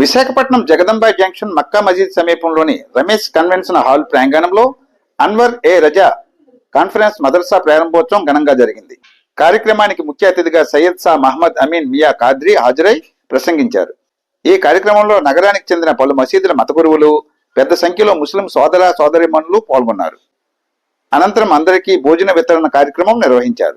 Visakhapatnam Jagadamba junction మక్కా మజీద్ సమీపంలోని Ramesh convention hall ప్రాంగణంలో అన్వర్ ఏ రజా conference మదర్సా ప్రారంభోత్సవం ఘనంగా జరిగింది. కార్యక్రమానికి ముఖ్య అతిథిగా సయ్యద్ షా మహమ్మద్ అమీన్ మియా ఖాద్రీ హాజరై ప్రసంగించారు. ఈ కార్యక్రమంలో నగరానికి చెందిన పలు మసీదుల మత గురువులు, పెద్ద సంఖ్యలో ముస్లిం సోదర సోదరీమణులు పాల్గొన్నారు. అనంతరం అందరికీ భోజన వితరణ కార్యక్రమం నిర్వహించారు.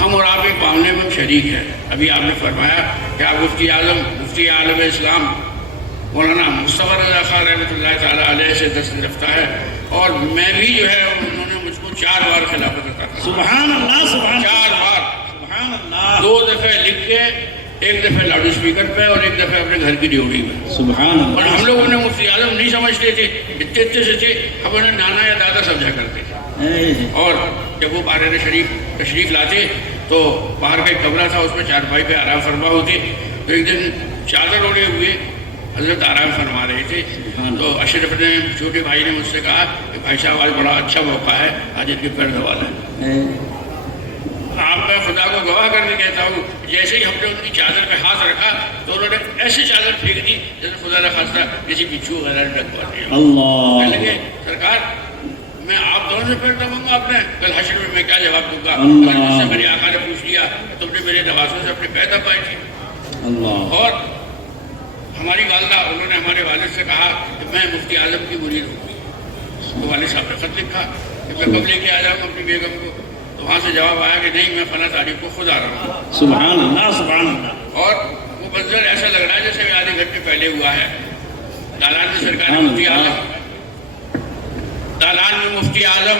ہم اور آپ ایک معاملے میں شریک ہیں. ابھی آپ نے فرمایا کہ آپ مفتی عالم اسلام مولانا مصطفیٰ رضا خان رحمۃ اللہ تعالیٰ علیہ سے دست رفتہ ہے, اور میں بھی جو ہے انہوں نے مجھ کو 4 بار خلافت عطا کی. سبحان اللہ, سبحان 4 بار, سبحان اللہ, 2 دفعہ لکھ کے, 1 دفعہ لاؤڈ اسپیکر پہ اور 1 دفعہ اپنے گھر کی ڈیوٹی میں. سبحان اور اللہ. ہم لوگ انہیں مفتی اعظم نہیں سمجھتے تھے, اتنے سے تھے, ہم انہیں نانا یا دادا سمجھا کرتے تھے. اور جب وہ بارے شریف تشریف لاتے تو باہر کا ایک کمرہ تھا, اس میں چارپائی پہ آرام فرما ہوتے. تو ایک دن چادر اوڑھے ہوئے حضرت آرام فرما رہے تھے, تو اشرف نے, چھوٹے بھائی نے مجھ سے کہا کہ بھائی صاحب آج بڑا اچھا موقع ہے, آج ان کے پیر دبا لیں. آپ میں خدا کو گواہ کر کے کہتا ہوں, جیسے ہی ہم نے ان کی چادر پہ ہاتھ رکھا تو انہوں نے ایسے چادر پھینک دی جیسے خدا نہ خواستہ کسی بچھو وغیرہ نے ڈکوا دیا. اللہ. کہنے لگے سرکار میں آپ دونوں سے پیر دباؤں گا, آپ نے کل حشر میں کیا جواب دوں گا؟ اگر مجھ سے میری آقا نے پوچھ لیا تم نے میرے نوازوں سے اپنے پیر دبائے تھے. اللہ. اور ہماری والدہ, انہوں نے ہمارے والد سے کہا کہ میں مفتی اعظم کی مرید ہوں. تو والد صاحب نے خط لکھا کہ میں کب لے کے آ جاؤں گا اپنی بیگم کو. تو وہاں سے جواب آیا کہ نہیں, میں فلاں تاریخ کو خود آ رہا ہوں. سبحان اللہ, سبحان اللہ. اور وہ منظر ایسا لگ رہا ہے جیسے آدھے گھنٹے پہلے ہوا ہے. دالان میں سرکار مفتی اعظم, دالان میں مفتی اعظم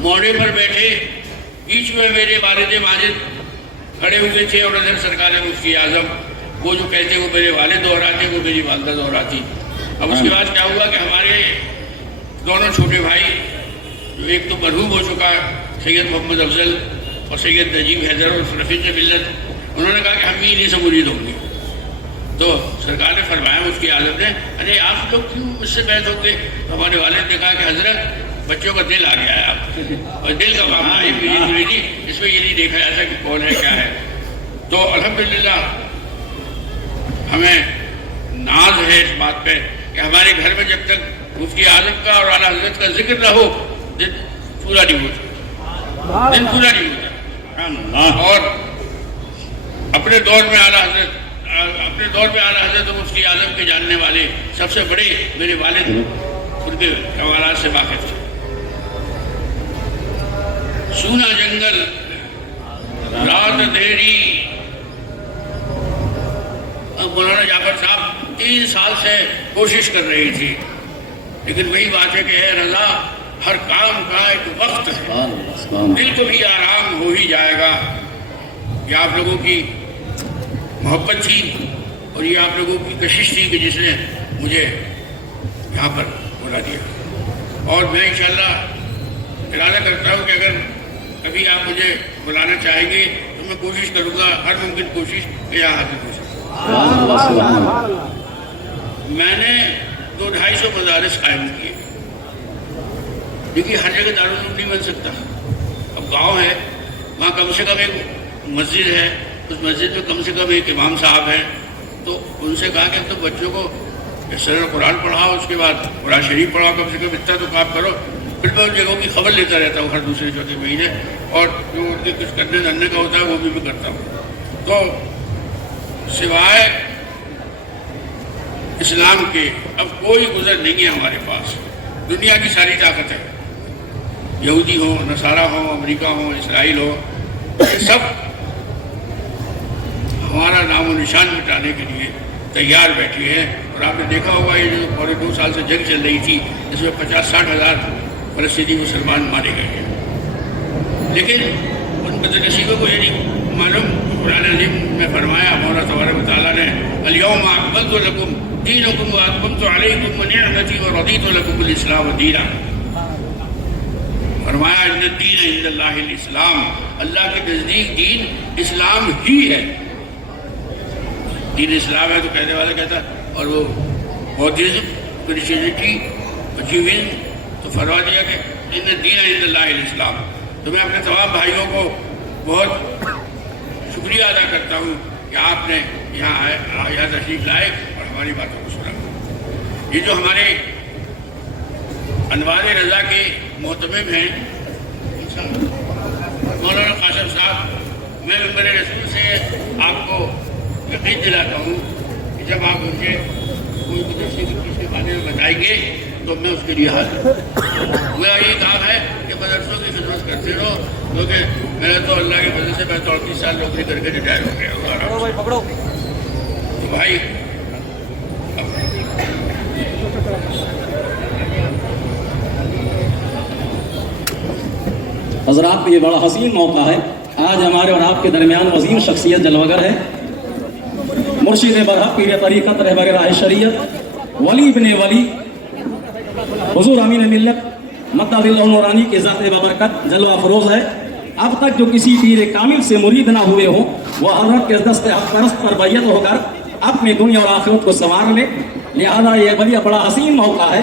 موڑے پر بیٹھے, بیچ میں میرے والد ماجد کھڑے ہوئے تھے, اور ادھر سرکار مفتی اعظم. وہ جو کہتے وہ میرے والد دہراتے, وہ میری والدہ دہراتی. اب اس کے بعد کیا ہوا کہ ہمارے دونوں چھوٹے بھائی, ایک تو مرحوم ہو چکا سید محمد افضل اور سید نجیب حیدر اور رفیق ملت, انہوں نے کہا کہ ہم بھی انہیں سے مرید ہوں گے. تو سرکار نے فرمایا مفتی اعظم نے, ارے آپ لوگ کیوں مجھ سے بیعت ہوں گے؟ تو ہمارے والد نے کہا کہ حضرت بچوں کا دل آ گیا ہے آپ, اور دل کا معاملہ ہے, اس میں یہ نہیں دیکھا جاتا کہ کون ہے کیا ہے. تو الحمدللہ ہمیں ناز ہے اس بات پہ کہ ہمارے گھر میں جب تک مفتی اعظم کا اور اعلیٰ حضرت کا ذکر نہ ہو دن پورا نہیں ہوتا, دن پورا نہیں ہوتا. اور اپنے دور میں اعلیٰ حضرت مفتی اعظم کے جاننے والے سب سے بڑے میرے والد ان کے حوالات سے واقف تھے. سونا جنگل رات دھیری. مولانا جعفر صاحب 3 سال سے کوشش کر رہی تھی, لیکن وہی بات ہے کہ اے رضا, ہر کام کا ایک وقت ہے, دل کو بھی آرام ہو ہی جائے گا. یہ آپ لوگوں کی محبت تھی اور یہ آپ لوگوں کی کشش تھی کہ جس نے مجھے یہاں پر بلا دیا. اور میں انشاءاللہ ارادہ کرتا ہوں کہ اگر کبھی آپ مجھے بلانا چاہیں گے تو میں کوشش کروں گا, ہر ممکن کوشش کہ یہاں حاضر ہو سکوں. میں نے 200-250 مدارس قائم کیے. دیکھیے ہر جگہ دارالعلوم نہیں بن سکتا. اب گاؤں ہے, وہاں کم سے کم ایک مسجد ہے, اس مسجد میں کم سے کم ایک امام صاحب ہیں. تو ان سے کہا کہ تو بچوں کو سر قرآن پڑھاؤ, اس کے بعد قرآن شریف پڑھاؤ, کم سے کم اتنا تو کام کرو. پھر میں ان جگہوں کی خبر لیتا رہتا ہوں ہر دوسرے چوتھے مہینے, اور جو ان کے کچھ کرنے دھرنے کا ہوتا ہے وہ بھی میں کرتا ہوں. تو سوائے اسلام کے اب کوئی گزر نہیں ہے ہمارے پاس. دنیا کی ساری طاقت ہے, یہودی ہو, نصارہ ہو, امریکہ ہو, اسرائیل ہو, یہ سب ہمارا نام و نشان مٹانے کے لیے تیار بیٹھے ہیں. اور آپ نے دیکھا ہوگا یہ جو پورے 2 سال سے جنگ چل رہی تھی, اس میں 50-60 ہزار فلسطینی مسلمان مارے گئے ہیں. لیکن ان بدنصیبوں کو یہ نہیں معلوم, قرآن عظیم میں فرمایا مولا تبارک و تعالیٰ نے, الیوم اکملت لکم دینکم واتممت علیکم نعمتی ورضیت لکم الاسلام دینا. فرمایا ان الدین عند اللہ الاسلام, اللہ کے نزدیک دین اسلام ہی ہے. دین اسلام ہے تو کہنے والا کہتا, اور وہ بودھزم, کرسچینٹی, جیوئزم, تو فرما دیا کہ ان الدین عند اللہ الاسلام. تو میں اپنے تمام بھائیوں کو بہت شکریہ ادا کرتا ہوں کہ آپ نے یہاں تشریف لائے اور ہماری باتوں کو سنا. یہ جو ہمارے انوار رضا کے محتمم ہیں مولانا قاسم صاحب, میں ممبر رسول سے آپ کو یقین دلاتا ہوں کہ جب آپ مجھے کوئی مدرسے کی چیز کے بارے میں بتائیں گے تو میں اس کے لیے حاضر ہوں. میرا یہ کام ہے کہ مدرسوں کی خدمت کرتے رہو، کیونکہ میں تو اللہ کے فضل سے میں 38 سال نوکری کر کے ریٹائر ہو گیا ہوں. تو بھائی حضرات، یہ بڑا حسین موقع ہے. آج ہمارے اور آپ کے درمیان عظیم شخصیت جلوگر ہے، مرشد برحق پیر طریقت رہبر راہ شریعت ولی ابن ولی حضور امین ملت مدد اللہ نورانی کے ذات بابرکت جلوہ افروز ہے. اب تک جو کسی پیر کامل سے مرید نہ ہوئے ہوں وہ حضرت کے دست حق پرست پر بیعت ہو کر اپنی دنیا اور آخرت کو سنوار لے. لہذا یہ بڑا حسین موقع ہے.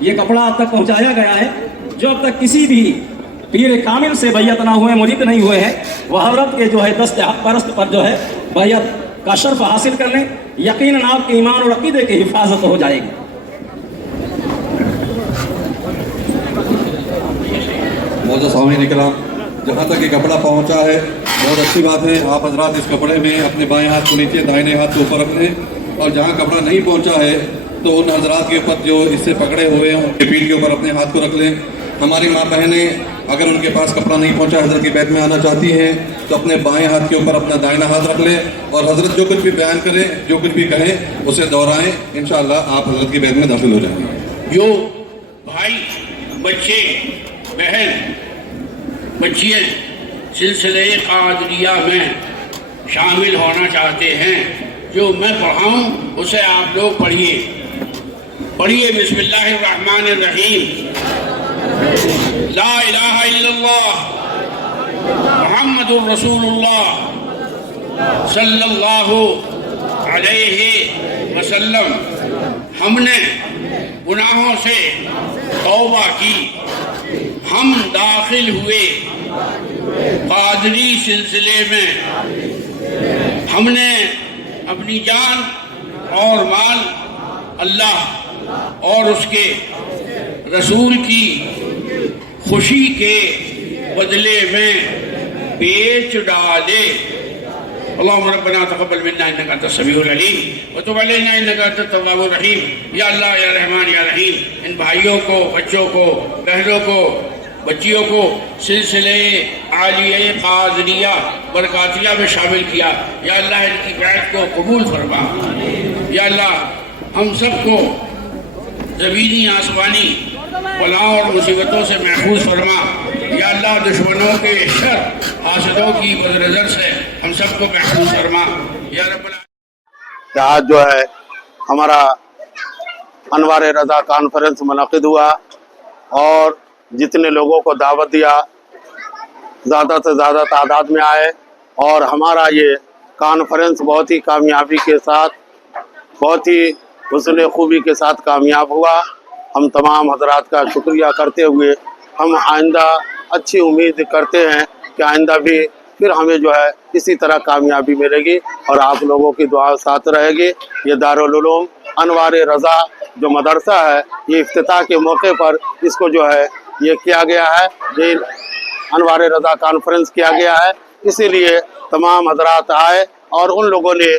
یہ کپڑا اب تک پہنچایا گیا ہے. جو اب تک کسی بھی پیر کامل سے بیعت نہ ہوئے، مرید نہیں ہوئے ہیں، وہ حضرت کے جو ہے دست حق پرست پر جو ہے بیعت کا شرف حاصل کر لیں. یقیناً آپ کے ایمان اور عقیدے کی حفاظت ہو جائے گی. معزز سامعین کرام، جہاں تک یہ کپڑا پہنچا ہے بہت اچھی بات ہے. آپ حضرات اس کپڑے میں اپنے بائیں ہاتھ کو نیچے دائیں ہاتھ کو اوپر رکھ لیں، اور جہاں کپڑا نہیں پہنچا ہے تو ان حضرات کے اوپر جو اس سے پکڑے ہوئے ہیں ان کے پیٹھ کے اوپر اپنے ہاتھ کو رکھ لیں. ہماری ماں بہنیں اگر ان کے پاس کپڑا نہیں پہنچا حضرت کی بیت میں آنا چاہتی ہیں تو اپنے بائیں ہاتھ کے اوپر اپنا دائیں ہاتھ رکھ لیں، اور حضرت جو کچھ بھی بیان کریں، جو کچھ بھی کہیں اسے دہرائیں. انشاءاللہ آپ حضرت کی بیت میں داخل ہو جائیں گے. جو بھائی، بچے، بہن، بچیاں سلسلے قادریہ میں شامل ہونا چاہتے ہیں، جو میں پڑھاؤں اسے آپ لوگ پڑھیے. بسم اللہ الرحمن الرحیم. لا الہ الا اللہ محمد الرسول اللہ صلی اللہ علیہ وسلم. ہم نے گناہوں سے توبہ کی، ہم داخل ہوئے قادری سلسلے میں. ہم نے اپنی جان اور مال اللہ اور اس کے رسول کی خوشی کے بدلے میں بیچ ڈالے. اللہم ربنا تقبل منا انک انت السمیع العلیم وتب علینا انک انت التواب الرحیم. یا اللہ، یا رحمان، یا رحیم، ان بھائیوں کو، بچوں کو، بہنوں کو، بچیوں کو سلسلے عالیہ قادریہ برکاتیہ میں شامل کیا. یا اللہ، ان کی بیعت کو قبول فرما. یا اللہ، ہم سب کو زمینی آسمانی بلاؤں اور مصیبتوں سے محفوظ فرما. یا اللہ، دشمنوں کے شر، حاسدوں کی بد نظر سے ہم سب کو محفوظ فرما. یا رب العالمین. آج جو ہے ہمارا انوار رضا کانفرنس منعقد ہوا، اور جتنے لوگوں کو دعوت دیا زیادہ سے زیادہ تعداد میں آئے، اور ہمارا یہ کانفرنس بہت ہی کامیابی کے ساتھ، بہت ہی حسن خوبی کے ساتھ کامیاب ہوا. ہم تمام حضرات کا شکریہ کرتے ہوئے ہم آئندہ اچھی امید کرتے ہیں کہ آئندہ بھی پھر ہمیں جو ہے اسی طرح کامیابی ملے گی، اور آپ لوگوں کی دعا ساتھ رہے گی. یہ دارالعلوم انوار رضا جو مدرسہ ہے، یہ افتتاح کے موقع پر اس کو جو ہے یہ کیا گیا ہے، یہ انوار رضا کانفرنس کیا گیا ہے. اسی لیے تمام حضرات آئے، اور ان لوگوں نے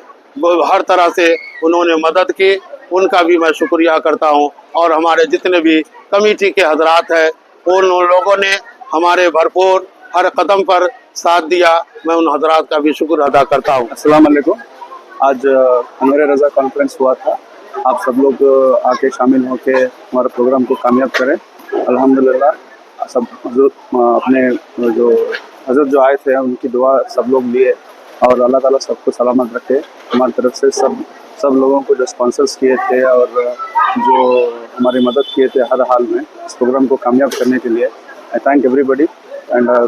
ہر طرح سے انہوں نے مدد کی، ان کا بھی میں شکریہ کرتا ہوں. اور ہمارے جتنے بھی کمیٹی کے حضرات ہیں، ان لوگوں نے ہمارے بھرپور ہر قدم پر ساتھ دیا. میں ان حضرات کا بھی شکر ادا کرتا ہوں. السلام علیکم. آج انوار رضا کانفرنس ہوا تھا. آپ سب لوگ آ کے شامل ہو کے ہمارے پروگرام کو کامیاب کریں. الحمدللہ سب اپنے جو حضرت جو آئے تھے ان کی دعا سب لوگ لیے، اور اللہ تعالیٰ سب کو سلامت رکھے. ہماری طرف سے سب لوگوں کو جو اسپانسرس کیے تھے اور جو ہماری مدد کیے تھے ہر حال میں اس پروگرام کو کامیاب کرنے کے لیے، I thank everybody and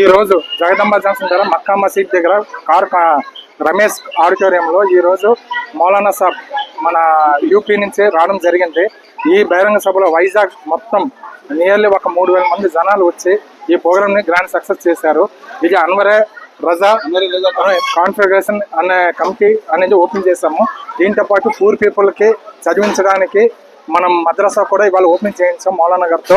ఈ రోజు జగదంబ జంక్షన్ దగ్గర మక్కా మసీద్ దగ్గర రమేష్ ఆడిటోరియంలో ఈ రోజు మౌలానా సాబ్ మన యూపీ నుంచి రావడం జరిగింది. ఈ బహిరంగ సభలో వైజాగ్ మొత్తం నియర్లీ ఒక 3000 మంది జనాలు వచ్చి ఈ ప్రోగ్రామ్ ని గ్రాండ్ సక్సెస్ చేశారు. ఇది అన్వరే రజా కాన్ఫిగరేషన్ అనే కమిటీ అనేది ఓపెన్ చేశాము. దీంతో పాటు పూర్ పీపుల్ కి చదివించడానికి మనం మద్రసా కూడా ఇవాళ ఓపెన్ చేయించాం మౌలానా గారితో.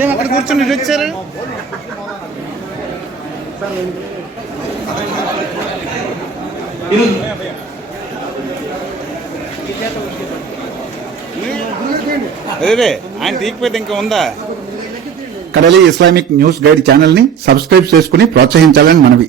ఏం అక్కడ కూర్చొని ఇటు వచ్చారు? అదే ఆయన తీయకపోతే ఇంకా ఉందా? కడలి ఇస్లామిక్ న్యూస్ గైడ్ ఛానల్ ని సబ్స్క్రైబ్ చేసుకుని ప్రోత్సహించాలని మనవి.